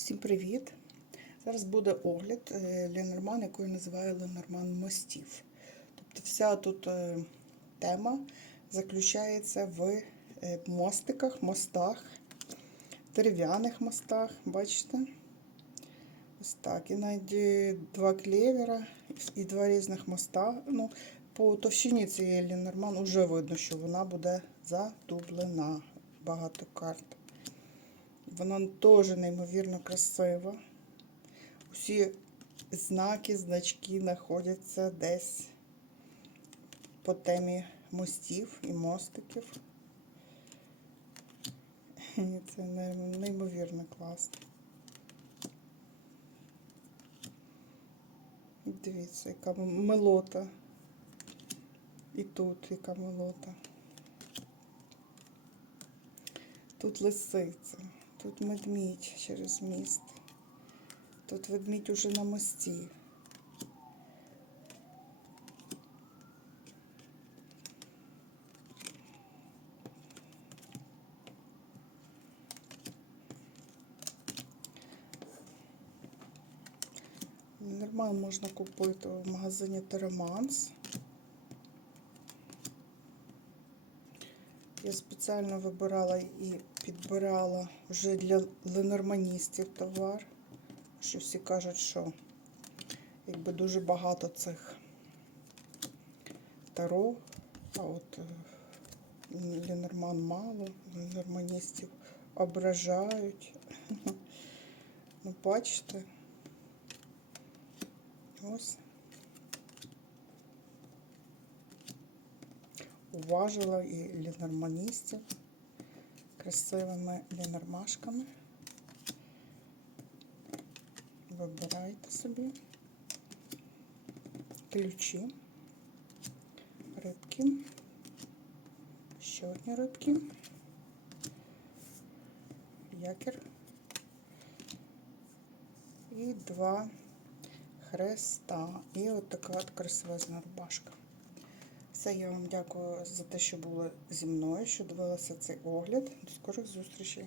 Всім привіт! Зараз буде огляд е, Ленорман, яку я називаю Ленорман мостів. Тобто вся тут е, тема заключається в е, мостиках, мостах, дерев'яних мостах, бачите? Ось так. І навіть два клевера і два різних моста. Ну, по товщині цієї Ленорман вже видно, що вона буде задублена. Багато карт. Вона теж неймовірно красива. Усі знаки, значки знаходяться десь по темі мостів і мостиків. Це неймовірно класно. Дивіться, яка мелота. І тут яка мелота. Тут лисиця, тут медмідь через міст. Тут ведмідь уже на мості. Нормально можна купити в магазині Тереманс. Я спеціально вибирала і підбирала вже для ленорманістів товар. Що всі кажуть, що якби дуже багато цих таро, а от е, Ленорман мало, ленорманістів ображають. Ну, бачите, ось. Уважила і лінорманістів красивими лінормашками. Вибирайте собі ключі, рибки, ще одні рибки, якір і два хреста. І от така от красивезна рубашка. Все, я вам дякую за те, що були зі мною, що дивилися цей огляд. До скорих зустрічей!